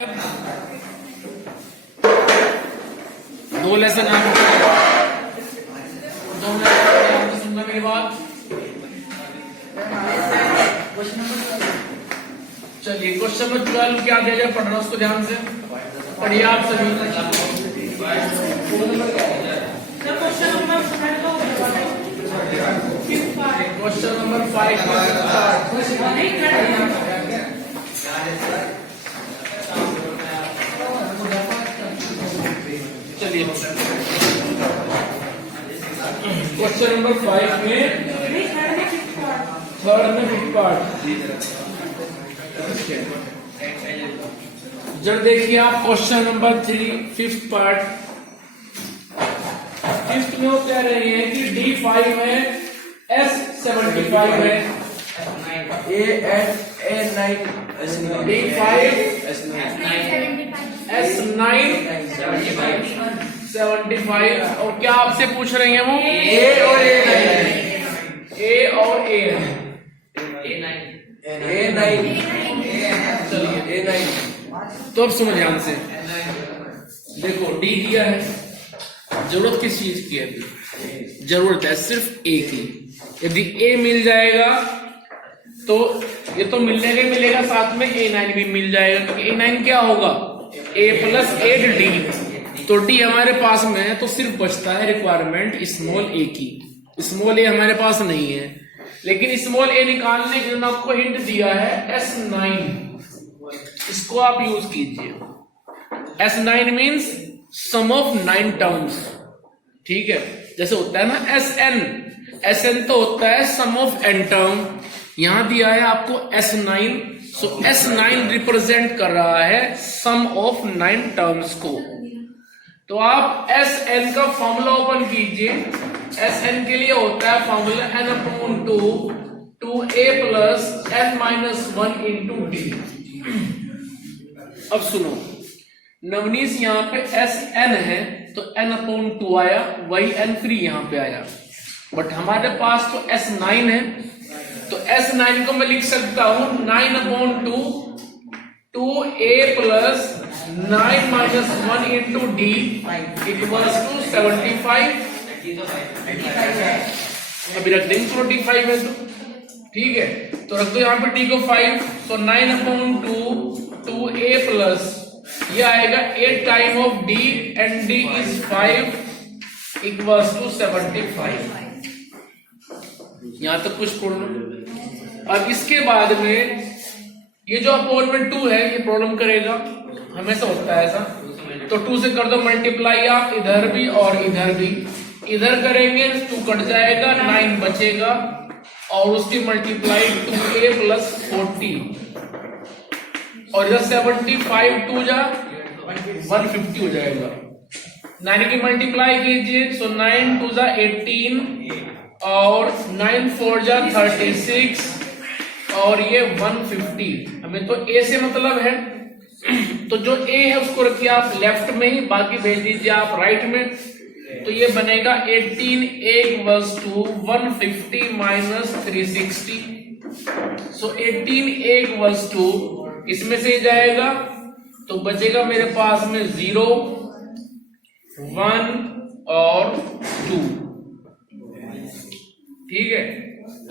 दो लेसन आपको सुनना मेरी बात। चलिए क्वेश्चन नंबर 12 क्या दिया जाए, पढ़ना उसको ध्यान से पढ़िए आप सभी। क्वेश्चन नंबर 5 चलिए क्वेश्चन नंबर 5 में थर्ड में फिफ्थ पार्ट। जब देखिए आप question number 3 fifth part. Fifth में वो कह रहे हैं कि D5 है, S75 है, A9 D5 S9 75 और क्या आपसे पूछ रही हैं वो A और A9 चलिए A9। तो अब सुनो ध्यान से, देखो D दिया है, जरूरत किस चीज की है? जरूरत है सिर्फ A की। यदि A मिल जाएगा तो ये तो मिलने का मिलेगा, साथ में A9 भी मिल जाएगा, क्योंकि A9 क्या होगा A प्लस 8D। तो D हमारे पास में है, तो सिर्फ बचता है रिक्वायरमेंट स्मॉल a की। स्मॉल a हमारे पास नहीं है, लेकिन स्मॉल a निकालने के लिए आपको हिंट दिया है S9, इसको आप यूज कीजिए। S9 means some of 9 terms, ठीक है। जैसे होता है ना SN तो होता है सम ऑफ n टर्म, यहां दिया है आपको S9, सो S9 रिप्रेजेंट कर रहा है सम ऑफ 9 टर्म्स को। तो आप SN का फॉर्मूला ओपन कीजिए। SN के लिए होता है formula n/2 2a plus n-1 into d। अब सुनो, नवनीस यहाँ पे SN है तो n/2 आया, वही n3 यहाँ पे आया, बट हमारे पास तो S9 है, तो S9 को मैं लिख सकता हूं 9/2 2a plus 9-1 into d equals to 75। अभी रख देंगे 45 है तो ठीक है, तो रख दो यहाँ पे d को 5, तो 9/2 2a प्लस ये आएगा 8 time of d and d is 5 equals to 75। यहां तक कुछ पढ़ लो। अब इसके बाद में ये जो अपॉन में 2 है ये प्रॉब्लम करेगा, हमेशा होता है ऐसा, तो 2 से कर दो मल्टीप्लाई आप इधर भी और इधर भी। इधर करेंगे 2 कट जाएगा, 9 बचेगा और उसकी मल्टीप्लाई 2a प्लस 40 और इधर 75 2 जा 150 हो जाएगा। 9 की मल्टीप्लाई कीजिए, सो 9 2 जा 18 और 9 4 जा 36 और ये 150। हमें तो a से मतलब है, तो जो a है उसको रखिए आप लेफ्ट में ही, बाकी भेज दीजिए आप राइट में। तो ये बनेगा 18a equals to 150 minus 360। So 18a equals to इसमें से जाएगा तो बचेगा मेरे पास में 0 1 और 2, ठीक है,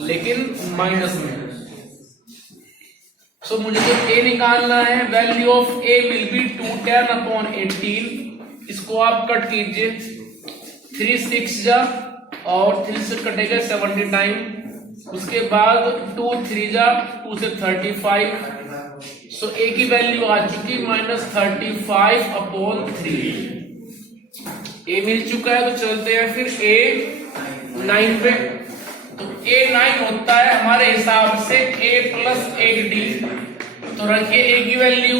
लेकिन माइनस में। सो मुझे जो a निकालना है, value of a will be 210/18। इसको आप कट कीजिए, 3 6 जा और 3 से कटेगा 70 टाइम, उसके बाद 2 3 जा 2 से 35। सो a की वैल्यू आ चुकी -35/3। a मिल चुका है, तो चलते हैं फिर A9 पे। तो A9 होता है हमारे हिसाब से a प्लस 8d, तो रखिए a की value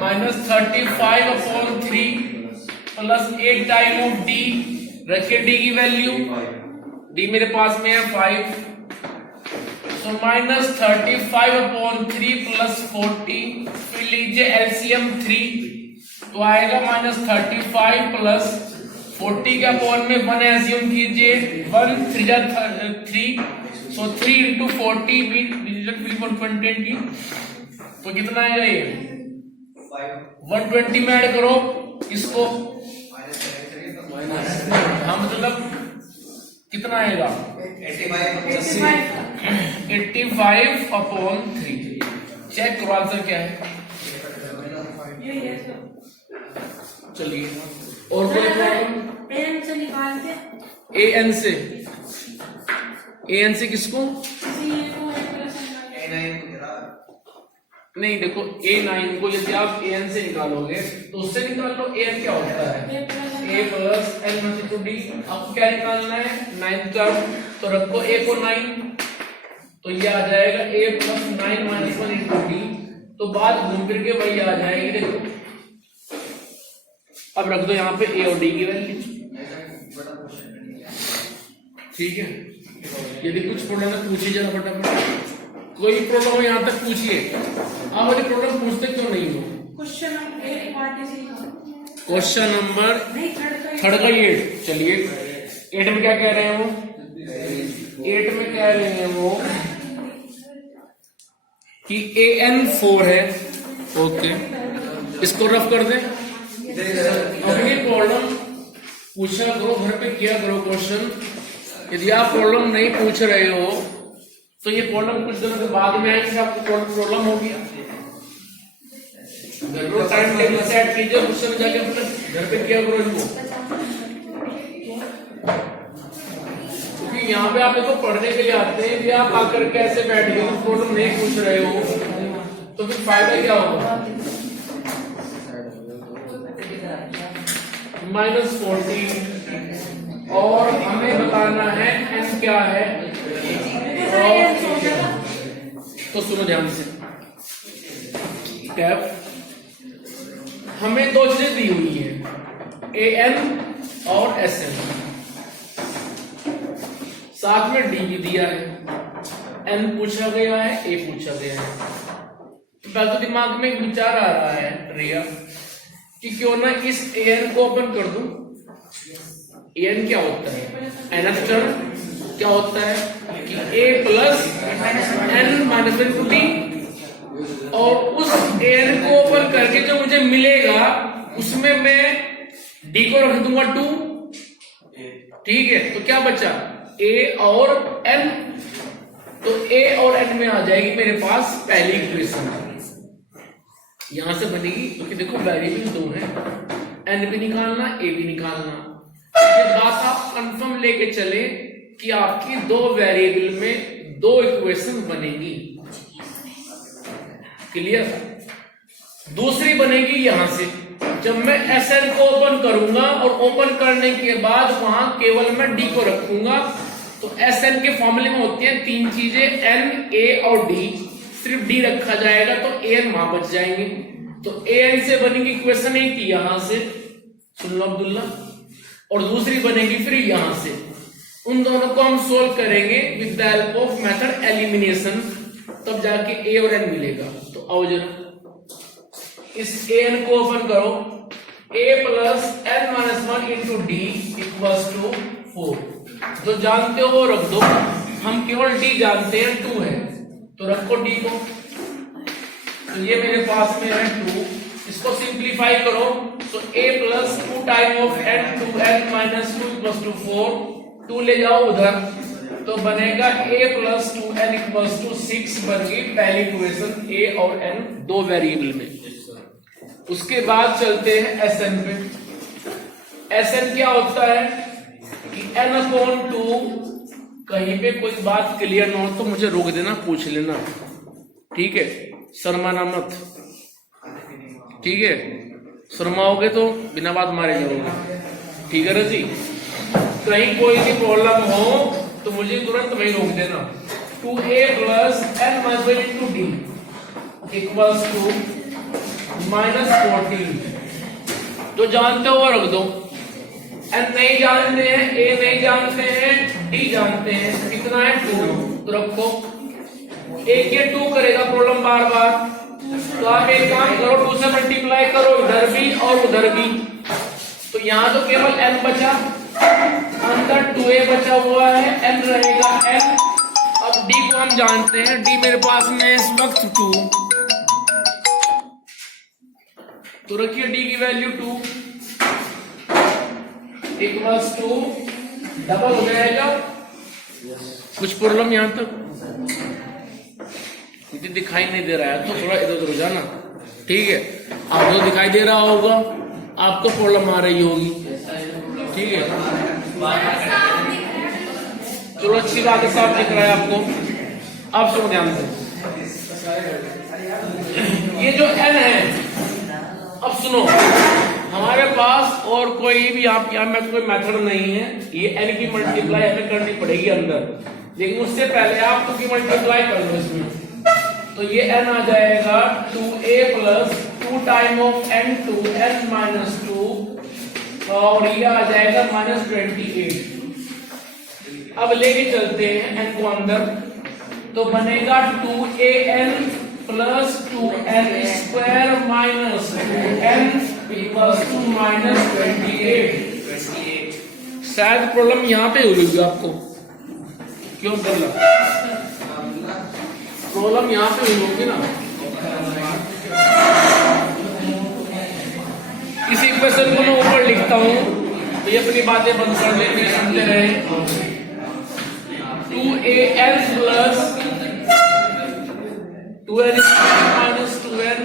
-35/3 plus 8 time of d, रखिए d की वैल्यू, d मेरे पास में है 5, तो -35/3 प्लस 40, फिर लीजिए एलसीएम 3, तो आएगा -35 प्लस 40 के अपॉन में 1 एज्यूम कीजिए, 1 3 जा 3, सो 3 into 40 भी 120, तो कितना आएगा ये 120 में ऐड करो इसको, हाँ मतलब कितना आएगा 85/3। चेक करो आंसर क्या है। चलिए और कोई प्रॉब्लम? एन से किसको? नहीं देखो A9 को यदि आप AN से निकालोगे तो उससे निकाल लो AN क्या होता है A प्लस N × D। आपको क्या निकालना है 9 का, तो रखो A को 9 तो ये आ जाएगा A प्लस 9 - 1 × D। तो बात घूम फिर के वही आ जाएगी। देखो अब रख दो यहाँ पे A और D की वैल्यू, ठीक है। यदि कुछ प्रॉब्लम है पूछिए जरा फटाफट, कोई प्रॉब्लम हो यहाँ तक पूछिए। आप वाली प्रॉब्लम पूछते क्यों नहीं हो? क्वेश्चन नंबर थर्ड का 8। चलिए 8 में क्या कह रहे हैं वो? 8 में कह रहे हैं वो कि AN4 है। ओके इसको रफ कर दें। अपनी प्रॉब्लम पूछा करो, घर पे किया करो क्वेश्चन। यदि आप प्रॉब्लम नहीं पूछ रहे हो तो ये प्रॉब्लम कुछ दिनों के बाद में आएंगे, आपको प्रॉब्लम होगी। टाइम टेबल सेट कीजिए, क्वेश्चन जाके घर पे किया करो इनको। क्योंकि यहाँ पे आप देखो पढ़ने के लिए आते हैं, यदि आप आकर के ऐसे बैठ गए प्रॉब्लम नहीं पूछ रहे हो तो फिर फायदा क्या होगा? -40 और हमें बताना है n क्या है। तो सुनो ध्यान से, कैप हमें दो चीजें दी हुई है AN और SN, साथ में D भी दिया है, N पूछा गया है, A पूछा गया है। पहले तो दिमाग में एक विचार आ रहा है रिया कि क्यों ना इस AN को ओपन कर दूं। AN क्या होता है? nth टर्म क्या होता है कि A प्लस N - 1 × D, और उस AN को ओपन करके जो मुझे मिलेगा उसमें मैं D को रख दूंगा 2, ठीक है। तो क्या बचा A और N, तो A और N में आ जाएगी मेरे पास पहली इक्वेशन। यहां से बनेगी क्योंकि देखो वेरिएबल दो है, N भी निकालना A भी निकालना। ये बात आप कंफर्म लेके चले कि आपकी दो वेरिएबल में दो इक्वेशन बनेगी। क्लियर? दूसरी बनेगी यहां से, जब मैं SN को ओपन करूंगा और ओपन करने के बाद वहां केवल मैं D को रखूंगा। तो SN के फॉर्मूले में होती हैं तीन चीजें N, A और D। सिर्फ D रखा जाएगा तो AN वहां बच जाएंगे। तो AN से बनेगी इक्वेशन एक यहां से, सुन लो अब्दुल्ला, और दूसरी बनेगी फिर यहां से। उन दोनों को हम सोल्व करेंगे with the help of method elimination, तब जाके A और N मिलेगा। तो आओ जरा इस AN को ओपन करो। A plus N - 1 × D = 4। जो जानते हो वो रख दो, हम केवल D जानते हैं 2 है, तो रखो D को। तो ये मेरे पास में है 2, इसको सिंप्लीफाई करो तो A plus 2 time of N 2N - 2 = 4। 2 ले जाओ उधर तो बनेगा A प्लस 2N = 6 बन गई पहली इक्वेशन A और N दो वेरिएबल में। उसके बाद चलते हैं SN पे। SN क्या होता है कि N/2। कहीं पे कोई बात क्लियर ना हो तो मुझे रोक देना, पूछ लेना, ठीक है? शर्माना मत, ठीक है? शर्माओगे तो बिना बात मारे जाओगे, ठीक है रजी? कहीं कोई भी प्रॉब्लम हो तो मुझे तुरंत वही रोक देना। 2A plus N - 1 × D = -14। जो जानते हो वो रख दो। N नहीं जानते हैं, A नहीं जानते हैं, D जानते हैं। कितना है 2, तो रखो। एक ये 2 करेगा प्रॉब्लम बार बार, तो आप एक काम करो 2 से मल्टीप्लाई करो इधर भी और उधर भी। तो यहाँ तो केवल N बचा, अंदर 2A बचा हुआ है, N रहेगा N। अब D को हम जानते हैं, D मेरे पास में इस वक्त 2। तो रखिए डी की वैल्यू 2 इक्वल्स टू डबल हो जाएगा। कुछ प्रॉब्लम यहां तक दिखाई नहीं दे रहा है तो थोड़ा इधर उधर हो जाना, ठीक है। आपको दिखाई दे रहा होगा, आपको प्रॉब्लम आ रही होगी, ठीक है। चलो अच्छी बात है, साफ दिख रहा है आपको। आप सुनो ध्यान से, ये जो n है, अब सुनो, हमारे पास और कोई भी आप यहाँ में कोई मेथड नहीं है, ये n की मल्टीप्लाई हमें करनी पड़ेगी अंदर, लेकिन उससे पहले आप 2 की मल्टीप्लाई कर लो इसमें। तो ये n आ जाएगा 2a plus 2 time of n2 n minus 2 और ये आ जाएगा -28। अब लेके चलते हैं n को अंदर, तो बनेगा 2an plus 2n square minus 2n equals to -28। शायद प्रॉब्लम यहाँ पे हुई होगी आपको, क्यों बोला प्रॉब्लम यहाँ पे हुई होगी ना। इस इक्वेशन को मैं ऊपर लिखता हूँ, तो ये अपनी बातें बंद कर लेते, सुनते रहे। 2an plus 2n minus 2n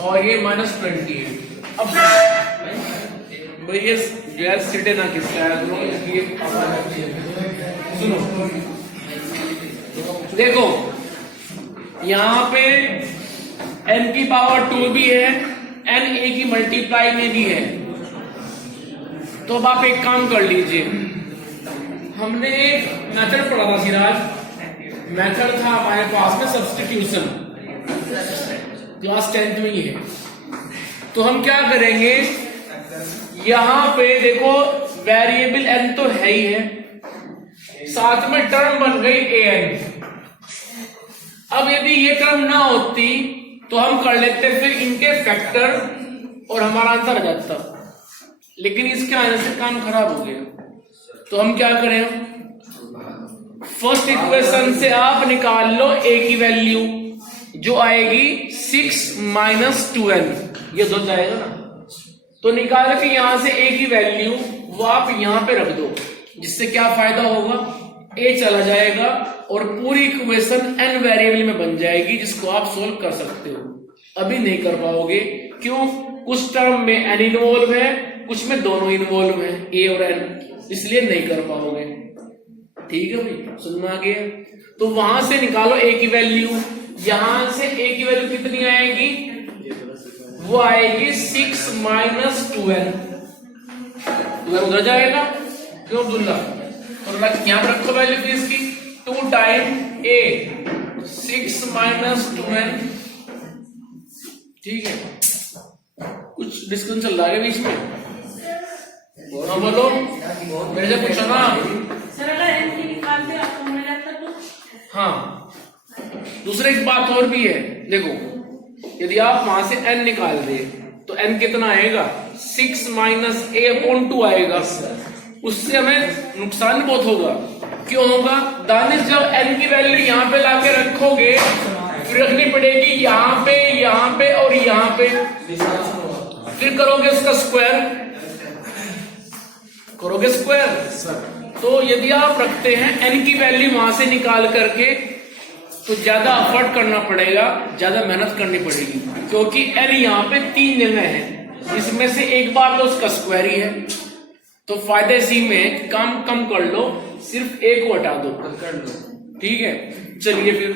और ये -28। अब भैया गैस सीटे ना किसका है, सुनो देखो, यहां पे n की पावर 2 भी है, n a की मल्टीप्लाई में भी है। तो अब आप एक काम कर लीजिए, हमने एक मेथड पढ़ा था सिराज, मेथड था हमारे पास में सब्स्टिट्यूशन, क्लास 10th में ही है। तो हम क्या करेंगे, यहां पे देखो वेरिएबल n तो है ही है, साथ में टर्म बन गई an। अब यदि ये टर्म ना होती तो हम कर लेते फिर इनके फैक्टर और हमारा आंसर आ जाता, लेकिन इसके आने से काम खराब हो गया। तो हम क्या करें, फर्स्ट इक्वेशन से आप निकाल लो a की वैल्यू, जो आएगी 6 माइनस 2n, ये दो जाएगा ना। तो निकाल के यहां से a की वैल्यू वो आप यहां पे रख दो, जिससे क्या फायदा होगा, a चला जाएगा और पूरी इक्वेशन n वेरिएबल में बन जाएगी, जिसको आप सोल्व कर सकते हो। अभी नहीं कर पाओगे, क्यों, कुछ टर्म में n इन्वॉल्व है, कुछ में दोनों इन्वॉल्व है, a और n, इसलिए नहीं कर पाओगे। ठीक है भाई, सुनना आ गया। तो वहां से निकालो a की वैल्यू, यहां से a की वैल्यू कितनी आएगी, वो आएगी 6 माइनस 2n, उधर जाएगा, क्यों अब्दुल्ला, और यहां पर रखो वैल्यू फिर इसकी 2 टाइम a 6 माइनस 2n। ठीक है, कुछ डिस्कशन चल रहा है बीच में, बोलो मेरे से पूछो ना। हाँ, दूसरी एक बात और भी है, देखो यदि आप वहां से n निकाल दे तो n कितना आएगा, 6 माइनस a अपॉन 2 आएगा। उससे हमें नुकसान बहुत होगा। क्यों होगा, दानिश जब n की वैल्यू यहाँ पे लाके रखोगे, फिर रखनी पड़ेगी यहाँ पे और यहाँ पे, फिर करोगे उसका स्क्वायर, करोगे स्क्वायर। तो यदि आप रखते हैं n की वैल्यू वहां से निकाल करके, तो ज्यादा एफर्ट करना पड़ेगा, ज्यादा मेहनत करनी पड़ेगी, क्योंकि n यहाँ पे 3 जगह है, इसमें से एक बार तो उसका स्क्वायर ही है। तो फायदे सी में काम कम कर लो, सिर्फ एक को हटा दो, कर लो। ठीक है, चलिए फिर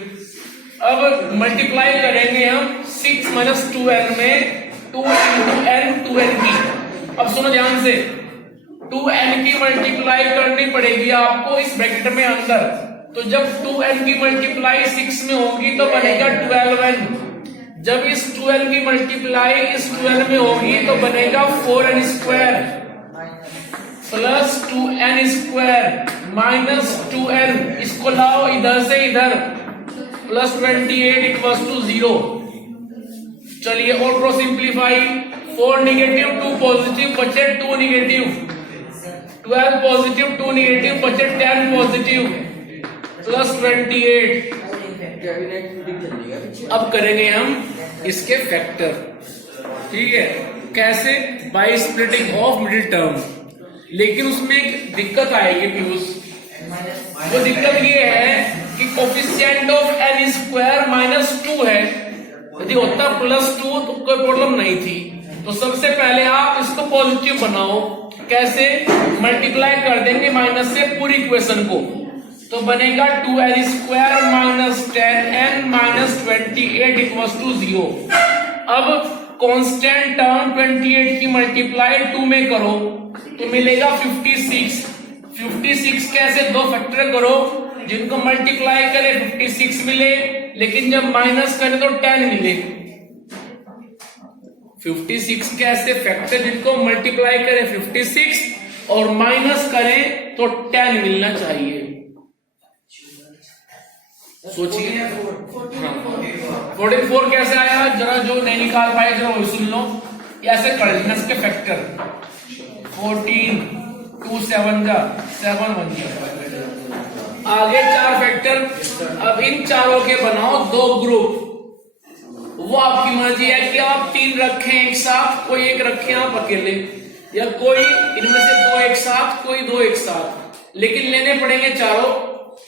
अब मल्टीप्लाई करेंगे हम 6 माइनस 2n में 2 इंटू n 2n की। अब सुनो ध्यान से, 2n की मल्टीप्लाई करनी पड़ेगी आपको इस ब्रैकेट में अंदर। तो जब 2n की मल्टीप्लाई 6 में होगी तो बनेगा 12n। जब इस 12 की मल्टीप्लाई इस 12 में होगी तो बनेगा 4n square plus 2n square minus 2n, इसको लाओ इधर से इधर, प्लस 28 इक्वल्स टू 0। चलिए और क्रॉस सिंप्लीफाई, 4 निगेटिव 2 पॉजिटिव बचे 2 निगेटिव, 12 पॉजिटिव 2 निगेटिव बचे 10 पॉजिटिव, प्लस 28 अब करेंगे हम इसके फैक्टर, ठीक है, कैसे? By splitting of middle term. लेकिन उसमें एक दिक्कत आएगी पीयूष, वो दिक्कत ये है कि कोफिशिएंट ऑफ n स्क्वायर -2 है। यदि होता +2 तो कोई प्रॉब्लम नहीं थी। तो सबसे पहले आप इसको पॉजिटिव बनाओ। कैसे? मल्टीप्लाई कर देंगे माइनस से पूरी इक्वेशन को, तो बनेगा 2n स्क्वायर -10n -28 = 0। अब कांस्टेंट टर्म 28 की मल्टीप्लाई 2 में करो तो मिलेगा 56। 56 कैसे? दो फैक्टर करो, जिनको मल्टीप्लाई करे 56 मिले, लेकिन जब माइनस करे तो 10 मिले। 56 कैसे? फैक्टर जिनको मल्टीप्लाई करे 56 और माइनस करें तो 10 मिलना चाहिए। सोचिए। हाँ, 44 कैसे आया? जरा जो नहीं निकाल पाए जरा वो सुन लो। ऐसे कर लेना इसके फैक्टर। 14 2 7 का 7 1 का। आगे 4 फैक्टर। अब इन चारों के बनाओ 2 ग्रुप। वो आपकी मर्जी है कि आप 3 रखें एक साथ, कोई एक रखें आप अकेले, या कोई इनमें से 2 एक साथ, कोई 2 एक साथ, लेकिन लेने पड़ेंगे चारों,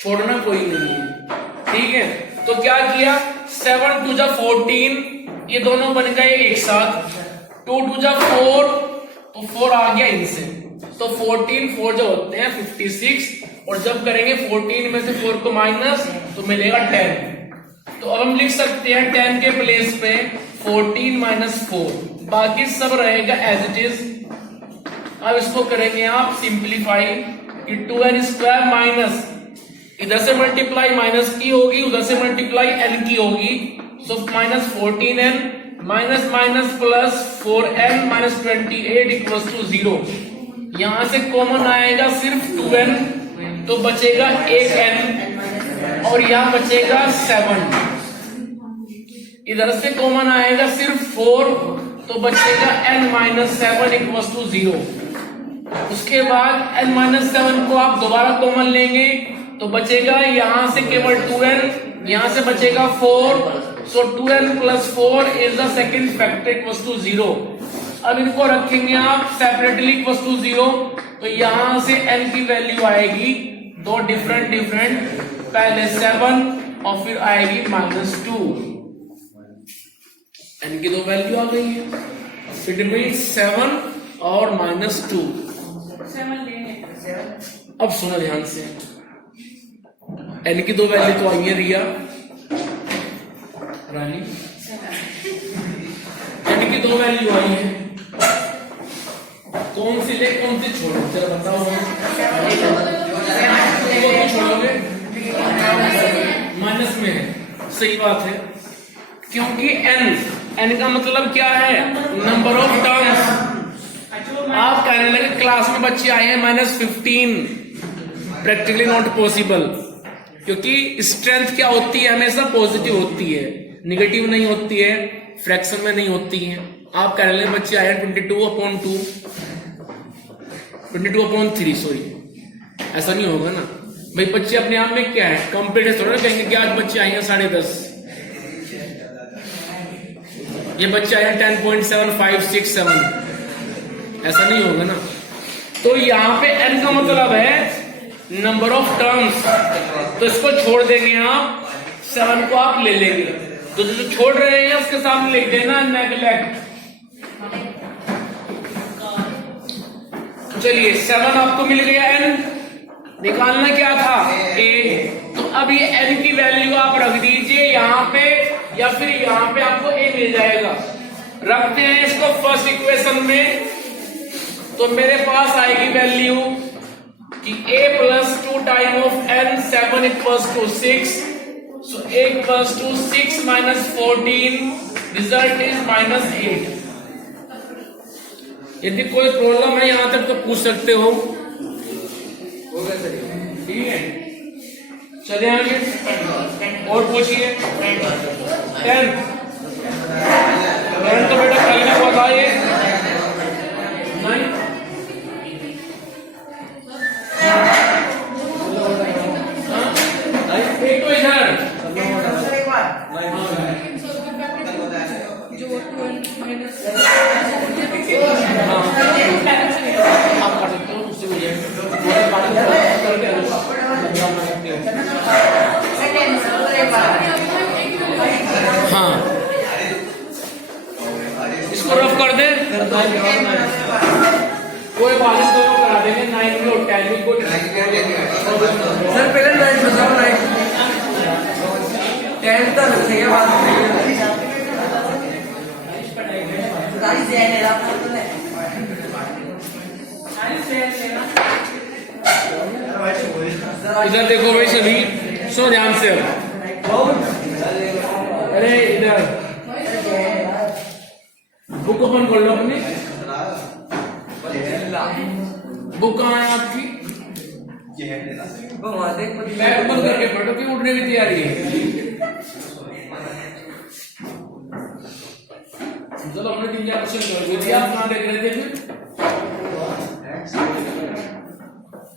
छोड़ना कोई नहीं है, ठीक है। तो क्या किया? 7 2 14, ये दोनों बन गए एक साथ। 2 2 4, तो 4 आ गया इनसे, तो 14 4 जो होते हैं 56, और जब करेंगे 14 में से 4 को माइनस तो मिलेगा 10। तो अब हम लिख सकते हैं 10 के प्लेस पे 14 - 4, बाकी सब रहेगा एज इट इज। अब इसको करेंगे आप सिंप्लीफाई कि 2n स्क्वायर माइनस, इधर से मल्टीप्लाई माइनस की होगी, उधर से मल्टीप्लाई n की होगी, सो -14n minus minus plus 4n -28 = 0। यहां से कॉमन आएगा सिर्फ 2n, तो बचेगा 1n, और यहां बचेगा 7। इधर से कॉमन आएगा सिर्फ 4, तो बचेगा n - 7 = 0। उसके बाद n - 7 को आप दोबारा कॉमन लेंगे तो बचेगा यहां से केवल 2n, यहां से बचेगा 4, सो 2n + 4 is the second factor = 0। अब इनको रखेंगे आप सेपरेटली = 0, तो यहां से n की वैल्यू आएगी 2 डिफरेंट, पहले 7 और फिर आएगी -2। n की 2 वैल्यू आ गई है, इट मींस 7 और -2। अब सुनो ध्यान से, n की 2 वैल्यू तो आई है रिया रानी, n की 2 वैल्यू आई है, कौन सी ले कौन सी छोड़ो? चलो बताओ, छोड़ोगे माइनस में है, सही बात है, क्योंकि n का मतलब क्या है? Number of terms. आप कहने लगे क्लास में बच्चे आए हैं -15, प्रैक्टिकली नॉट पॉसिबल, क्योंकि स्ट्रेंथ क्या होती है? हमेशा पॉजिटिव होती है, निगेटिव नहीं होती है, फ्रैक्शन में नहीं होती है। आप कहने लगे बच्चे आए हैं 22/2, 22/3, सॉरी, ऐसा नहीं होगा ना भाई। बच्चे अपने आप में क्या है? कंप्लीट थोड़ा कहेंगे कि आज बच्चे आए हैं 10:30, ये बच्चे आए हैं 10.7567, ऐसा नहीं होगा ना। तो यहाँ पे n का मतलब है नंबर ऑफ टर्म्स, तो इसको छोड़ देंगे आप, 7 को आप ले लेंगे, तो जो छोड़ रहे हैं उसके सामने लिख देना नेगलेक्ट। चलिए 7 आपको मिल गया, n निकालना क्या था? a। तो अब ये n की वैल्यू आप रख दीजिए यहाँ पे, या फिर यहाँ पे आपको a मिल जाएगा। रखते हैं इसको फर्स्ट इक्वेशन में, तो मेरे पास आएगी वैल्यू कि a + 2 time of n 7 = 6, so a = 6 - 14, result is -8। यदि कोई प्रॉब्लम है यहां तक तो पूछ सकते हो, ठीक है। चले आगे और पूछिए। 10 तो बेटा कल में बताइए, नहीं एक तो इधर आप कर सकते हो, उससे हो जाएगा। हाँ, इसको रफ कर दे, कोई बात नहीं, दोनों करा देंगे 9 में और 10 में। कोई सर पहले 9 बताओ, 9 10 तो चाहिए बात इधर देखो भाई सभी, सो ध्यान से। अरे इधर बुक ओपन कर लो अपनी। बुक कहाँ है आपकी? बैग बंद करके पढ़ो कि उठने की तैयारी है। चलो हमने 3-4 क्वेश्चन कर दिए। आप कहाँ देख रहे थे फिर?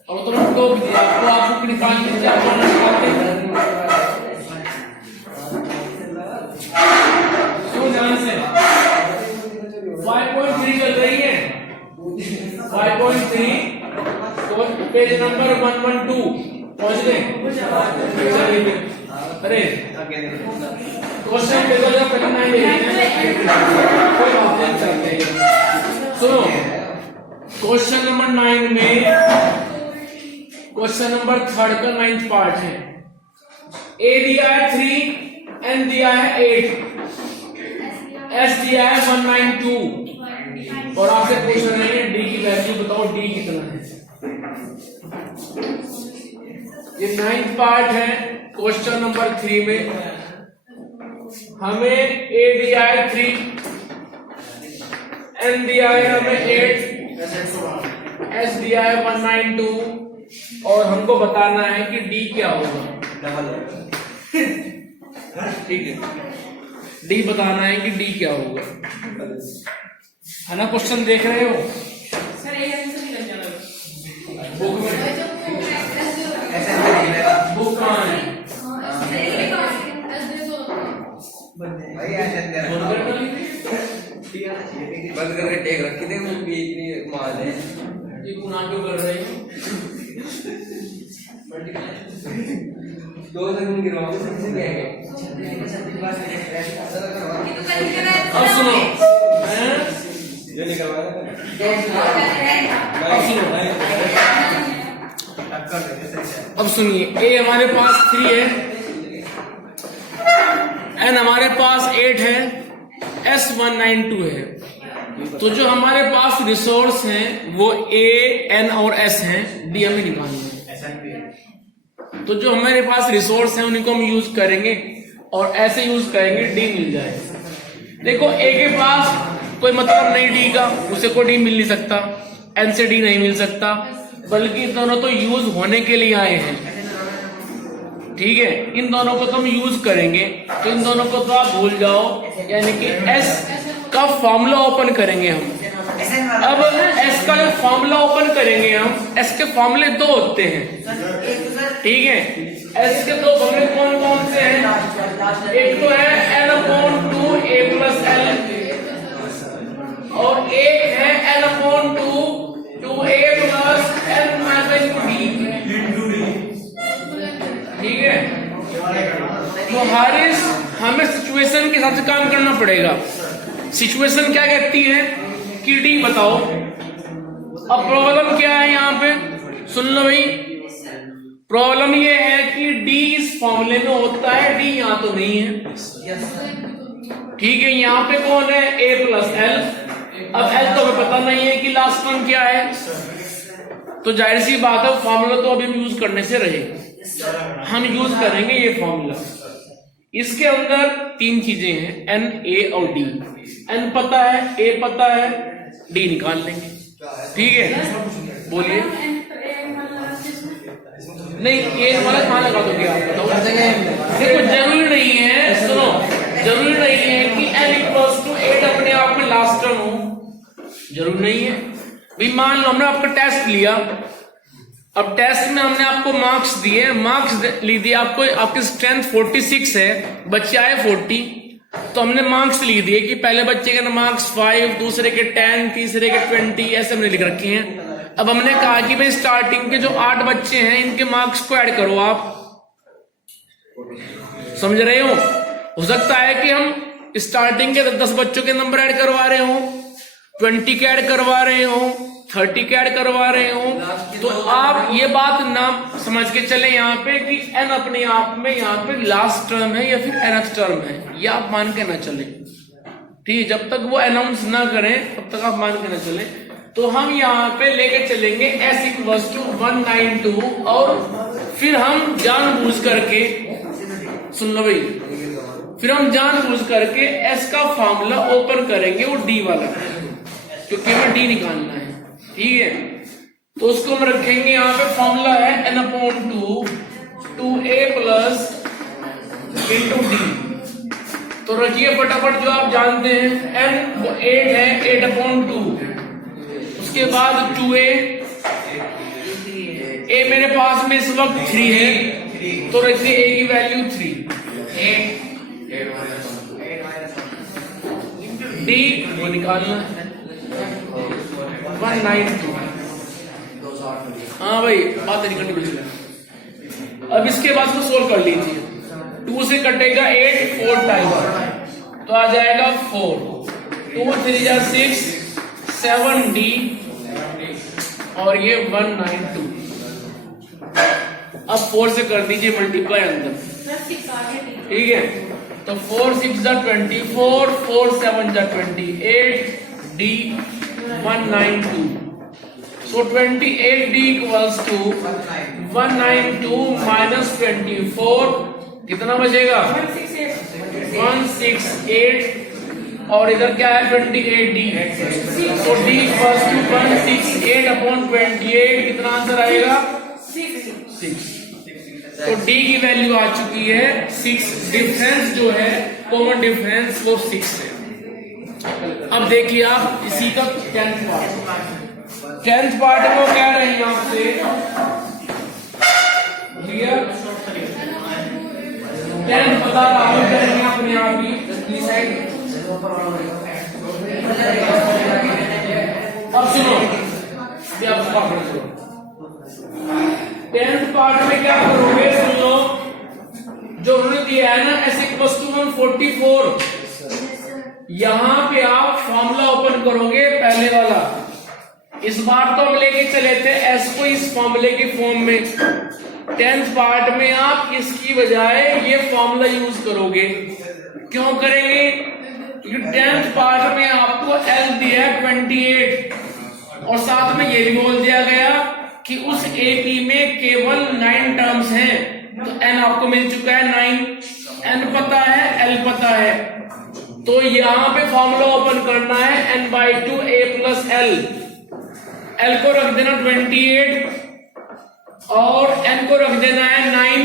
और तो हम टॉप दिया आपको, आप बुक निकाल लीजिए, आप कॉर्नर निकालते हैं। सो ध्यान से 5.3 चल रही है, 5.3 तो पेज नंबर 112 पहुंच गए। अरे क्वेश्चन पे तो जब पहले नहीं कोई बात नहीं चलते। सुनो क्वेश्चन नंबर 9 में क्वेश्चन नंबर 3 का 9th पार्ट है। ए दिया है 3, एन दिया है 8, एस दिया है 192 और आपसे पूछ रहे हैं डी की वैल्यू बताओ, डी कितना है। ये 9th पार्ट है क्वेश्चन नंबर 3 में। हमें ए दिया है 3, एन दिया है हमें 8, एस दिया है 192 और हमको बताना है कि डी क्या होगा। ठीक है, डी बताना है कि डी क्या होगा, है ना? क्वेश्चन देख रहे हो बुक में? बुक कहाँ है? बंद करके टेक रखी थे, इतनी माल है। ये गुनाह क्यों कर रहे हो? 2 सेकंड गिरवाओगे, सबसे क्या है? अब सुनो, ये निकलवाया अब सुनिए, ए हमारे पास 3 है, एन हमारे पास 8 है, एस 192 है। तो जो हमारे पास रिसोर्स हैं वो ए, एन और एस हैं, डी हमें निकालना है। तो जो हमारे पास रिसोर्स हैं उन्हीं को हम यूज करेंगे और ऐसे यूज करेंगे डी मिल जाएगा। देखो ए के पास कोई मतलब नहीं डी का, उसे कोई डी मिल नहीं सकता, एन से डी नहीं मिल सकता, बल्कि दोनों तो यूज होने के लिए आए हैं। ठीक है, इन दोनों को तो हम यूज करेंगे, तो इन दोनों को तो आप भूल जाओ, यानी कि एस का फॉर्मूला ओपन करेंगे हम। अब एस का जो फॉर्मूला ओपन करेंगे हम, एस के फॉर्मूले 2 होते हैं। ठीक है, एस के 2 फॉर्मूले कौन कौन से हैं? एक तो है L/2 A + L और एक है L/2 2A + L - D। ठीक है, तो हमें सिचुएशन के हिसाब से काम करना पड़ेगा। सिचुएशन क्या कहती है कि डी बताओ। अब प्रॉब्लम क्या है यहाँ पे, सुन लो भाई। प्रॉब्लम ये है कि डी इस फॉर्मूले में होता है, डी यहाँ तो नहीं है। ठीक है, यहाँ पे कौन है? A + L। अब L तो हमें पता नहीं है कि लास्ट टर्म क्या है, तो जाहिर सी बात है फॉर्मूला तो अभी हम यूज करने से रहे, हम यूज करेंगे ये फॉर्मूला। इसके अंदर 3 चीजें हैं, एन, ए और डी। एन पता है, ए पता है, डी निकाल लेंगे। ठीक है, बोलिए। नहीं, ए वाला कहाँ लगा दोगे आप, बताओ। देखो जरूरी नहीं है, सुनो, जरूरी नहीं है कि n = 8 अपने आप में लास्ट टर्म हो, जरूरी नहीं है भाई। मान लो हमने आपका टेस्ट लिया, अब टेस्ट में हमने आपको मार्क्स दिए, मार्क्स ली दिए आपको, आपकी स्ट्रेंथ 46 है, बच्चे आए 40, तो हमने मार्क्स लिख दिए कि पहले बच्चे के मार्क्स 5, दूसरे के 10, तीसरे के 20, ऐसे हमने लिख रखे हैं। अब हमने कहा कि भाई स्टार्टिंग के जो 8 बच्चे हैं इनके मार्क्स को ऐड करो आप। समझ रहे हो सकता है कि हम स्टार्टिंग के 10 बच्चों के नंबर ऐड करवा रहे हो, 20 के ऐड करवा रहे हो, 30 के ऐड करवा रहे हो। तो आप ये बात ना समझ के चले यहाँ पे कि एन अपने आप में यहाँ पे लास्ट टर्म है या फिर nth टर्म है, ये आप मान के ना चले। ठीक है, जब तक वो अनाउंस ना करें तब तक आप मान के ना चले। तो हम यहाँ पे लेके चलेंगे s = 192 और फिर हम जानबूझ करके, सुन लो भाई, फिर हम जानबूझ करके s का फॉर्मूला ओपन करेंगे, वो d वाला, क्योंकि हमें d निकालना है। ठीक है, तो उसको हम रखेंगे यहाँ पे, फॉर्मूला है n/2 2a + d। तो रखिए फटाफट जो आप जानते हैं, n वो 8 है, 8/2, उसके बाद 2a, a मेरे पास में इस वक्त 3 है, तो रखिए a की वैल्यू 3, d वो निकालना है 192। हाँ भाई, बात नहीं करनी बिल्कुल। अब इसके बाद को सोल्व कर लीजिए। 2 से कटेगा 8 4 टाइम, तो आ जाएगा 4, 2 3 जा 6, 7d और ये 192। अब 4 से कर दीजिए मल्टीप्लाई अंदर। ठीक है, तो 4 6 जा 24, 4 7 जा 28, d 192। So 28d = 192 minus 24, कितना बचेगा? 168, और इधर क्या है 28d, तो d = 168/28, कितना आंसर आएगा? 6। तो d की वैल्यू आ चुकी है 6। डिफरेंस जो है, कॉमन डिफरेंस, वो 6 है। अब देखिए आप इसी का 10th पार्ट में वो कह रहे हैं आपसे, क्लियर? 10 पता लागू करेंगे अपने आप ही। अब सुनो, 10th पार्ट में क्या करोगे, सुन लो, जो उन्होंने दिया है ना s = 144, यहां पे आप फॉर्मूला ओपन करोगे पहले वाला। इस बार तो हम लेके चले थे s को इस फॉर्मूले के फॉर्म में, 10th पार्ट में आप इसकी बजाय ये फॉर्मूला यूज करोगे। क्यों करेंगे? क्योंकि 10th पार्ट में आपको l दिया है 28, और साथ में ये भी बोल दिया गया कि उस AP में केवल 9 टर्म्स हैं, तो n आपको मिल चुका है 9, n पता है, l पता है, तो यहां पे फॉर्मूला ओपन करना है n/2 a + l। l को रख देना 28 और n को रख देना है 9,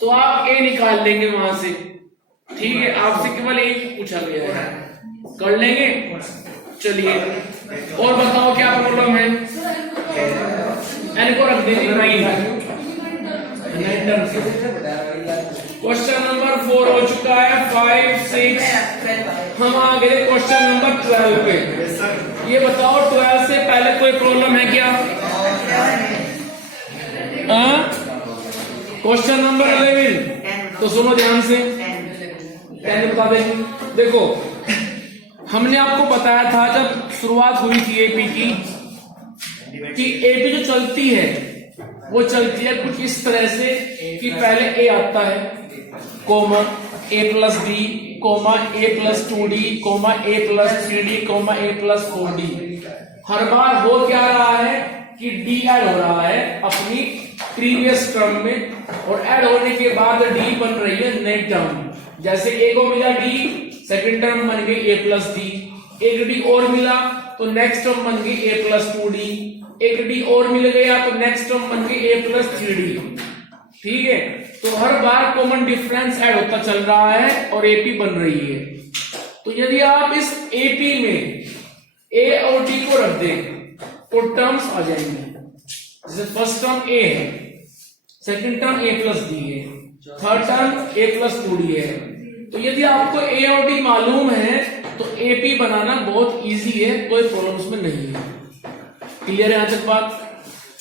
तो आप a निकाल लेंगे वहां से। ठीक है, आपसे केवल एक पूछा गया है, कर लेंगे। चलिए, और बताओ क्या प्रॉब्लम है? n को रख देंगे 9। क्वेश्चन नंबर 4 हो चुका है, 5 6। हम आ गए क्वेश्चन नंबर 12 पे। ये बताओ 12 से पहले कोई प्रॉब्लम है क्या? क्वेश्चन नंबर 11, तो सुनो ध्यान से, 10 बता देंगे। देखो, हमने आपको बताया था जब शुरुआत हुई थी एपी की, कि एपी जो चलती है वो चलती है कुछ इस तरह से कि पहले ए आता है, comma a + b, comma a + 2d, comma a + 3d, comma a + 4d। हर बार हो क्या रहा है कि d ऐड हो रहा है अपनी प्रीवियस टर्म में, और ऐड होने के बाद d बन रही है नई टर्म। जैसे a को मिला d, सेकंड टर्म बन गई a + d, एक d और मिला तो नेक्स्ट टर्म बन गई a + 2d, एक d और मिल गया तो नेक्स्ट टर्म बन गई a + 3d। ठीक है, तो हर बार कॉमन डिफरेंस ऐड होता चल रहा है और एपी बन रही है। तो यदि आप इस एपी में a और d को रख दें तो टर्म्स आ जाएंगे। जैसे फर्स्ट टर्म a है, सेकंड टर्म a + d है, थर्ड टर्म a + 2d है, तो यदि आपको ए और डी मालूम है तो एपी बनाना बहुत इजी है, कोई प्रॉब्लम उसमें नहीं है। क्लियर है यहां तक बात?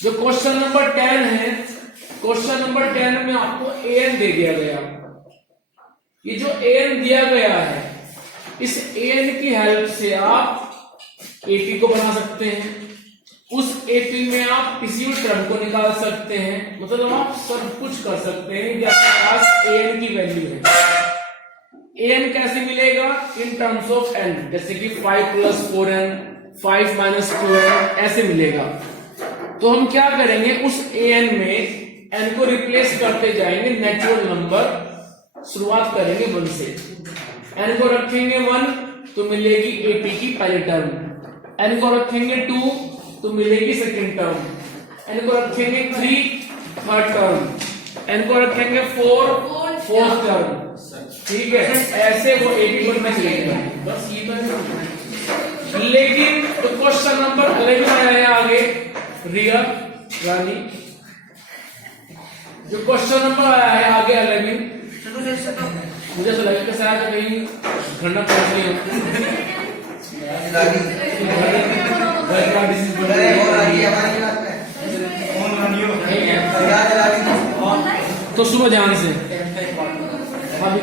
जो क्वेश्चन नंबर 10 है, क्वेश्चन नंबर 10 में आपको एन दे दिया गया। ये जो एन दिया गया है, इस एन की हेल्प से आप एपी को बना सकते हैं। उस एपी में आप किसी भी टर्म को निकाल सकते हैं, मतलब आप सब कुछ कर सकते हैं कि आपके पास एन की वैल्यू है। एन कैसे मिलेगा? इन टर्म्स ऑफ एन, जैसे कि 5 + 4n, 5 - 2n ऐसे मिलेगा। तो हम क्या करेंगे, उस एन में एन को रिप्लेस करते जाएंगे नेचुरल नंबर, शुरुआत करेंगे 1 से। एन को रखेंगे 1 तो मिलेगी एपी की पहली टर्म, एन को रखेंगे 2 तो मिलेगी सेकंड टर्म, एन को रखेंगे 3 थर्ड टर्म, एन को रखेंगे 4 फोर्थ टर्म। ठीक है, ऐसे वो एपी बनना चाहिए। बस ये तो। लेकिन तो क्वेश्चन नंबर 11 आया है आगे, रिया रानी, जो क्वेश्चन नंबर आया है आगे 11, मुझे तो लगा कि शायद कहीं घटना पहुंच गई तो सुनो ध्यान से, अभी